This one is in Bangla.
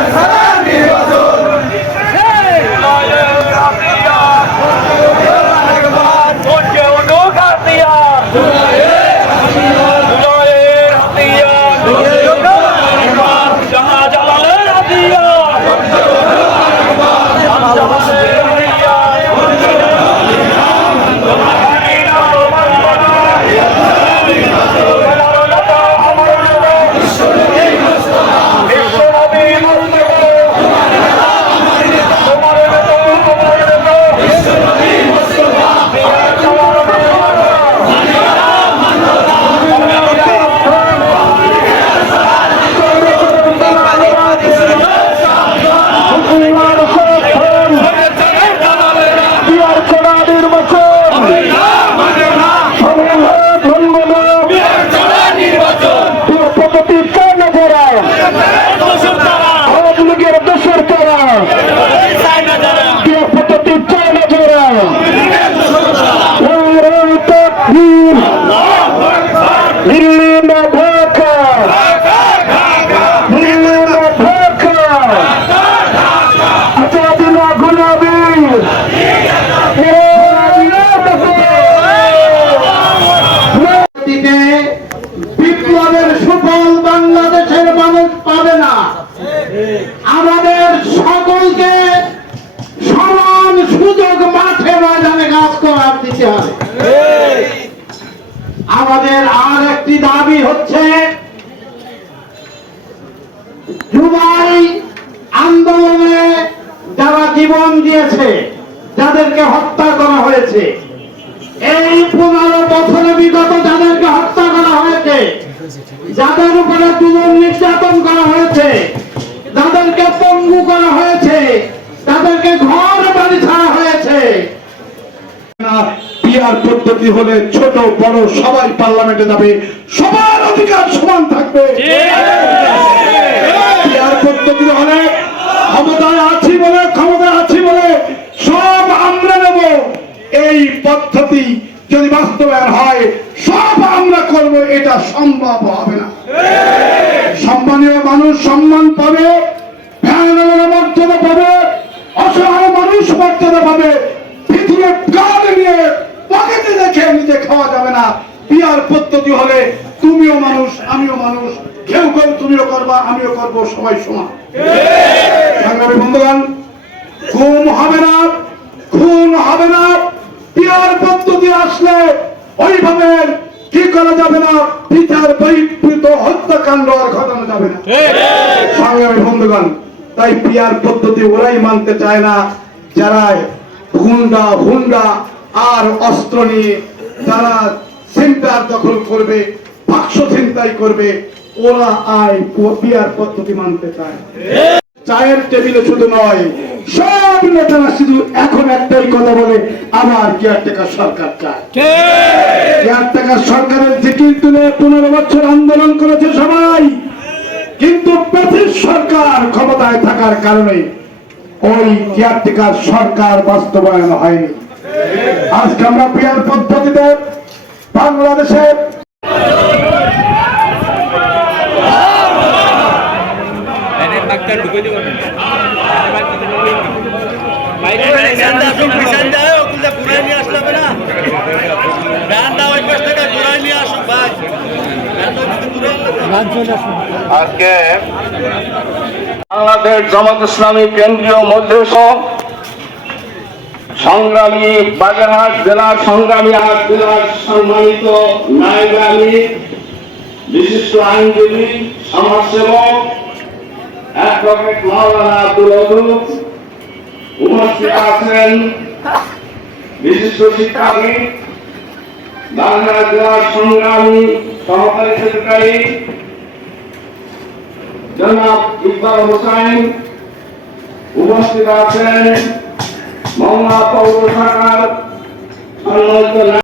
Hare দিতে হবে। আমাদের আর একটি দাবি হচ্ছে জুলাই আন্দোলনে যারা জীবন দিয়েছে, যাদেরকে হত্যা করা হয়েছে, এই পনেরো বছরে বিগত যাদেরকে হত্যা করা হয়েছে, যাদের উপরে যুবন নির্যাতন করা হয়েছে, যাদেরকে পঙ্গু করা হয়েছে তাদেরকে ঘর বাড়ি ছাড়া হয়েছে পদ্ধতি হলে ছোট, বড় সবাই পার্লামেন্টে যাবে। সবার অধিকার সমান থাকবে। হলে ক্ষমতায় আছি বলে, ক্ষমতায় আছি বলে সব আমরা নেব। এই পদ্ধতি যদি বাস্তবায়ন হয়, সব আমরা করব, এটা সম্ভব হবে না। সম্মানীয় মানুষ সম্মান পাবে মর্যাদা পাবে, অসহায় মানুষ মর্যাদা পাবে, পৃথিবীর নিয়ে রেখে নিজে খাওয়া যাবে না। বিয়ার পদ্ধতি হলে তুমিও মানুষ, আমিও মানুষ। কেউ কেউ তুমিও করবা, আমিও করব, সবাই সমান। বন্ধুগণ, ঘুম হবে না খুন হবে না। বিয়ার পদ্ধতি আসলে ওইভাবে কি করা যাবে না? পিতার বহিষ্কৃত হত্যাকাণ্ড আর ঘটানো যাবে না। সংগ্রামী বন্ধুগণ, তাই পিয়ার পদ্ধতি ওরাই মানতে চায় না। যারা হুন্ডা হুন্ডা আর অস্ত্র নিয়ে যারা সেন্টার দখল করবে বাক্স ছিনতাই করবে ওরা আয় পিয়ার পদ্ধতি মানতে চায়। চায়ের টেবিলে শুধু নয় সব নেতারা শুধু এখন একটাই কথা বলে আমার কেয়ারটেকার সরকার চায়। কেয়ারটেকার সরকারের জিকির তুলে পনেরো বছর আন্দোলন করেছে সবাই। কিন্তু ব্রিটিশ সরকার ক্ষমতায় থাকার কারণে ওই কেয়ারটেকার সরকার বাস্তবায়ন হয়নি। আজকে আমরা পিয়ার পদ্ধতিতে দেবো আজকে বাংলাদেশ জামাত ইসলামী কেন্দ্রীয় মজলিস সংগ্রামী বাগেরহাট জেলার সংগ্রামী জেলার সম্মানিত নায়গামী বিশিষ্ট আইনজীবী, সমাজসেবক অ্যাডভোকেট মাওলানা আব্দুল অদুল উপস্থিত আছেন। বিশিষ্ট শিক্ষাবিদ বাংলা জেলার সংগ্রামী সহকারী সেক্রেটারি, জনাব ইকবাল হোসেন উপস্থিত আছেন। মংলা পৌর শাখার সম্মানিত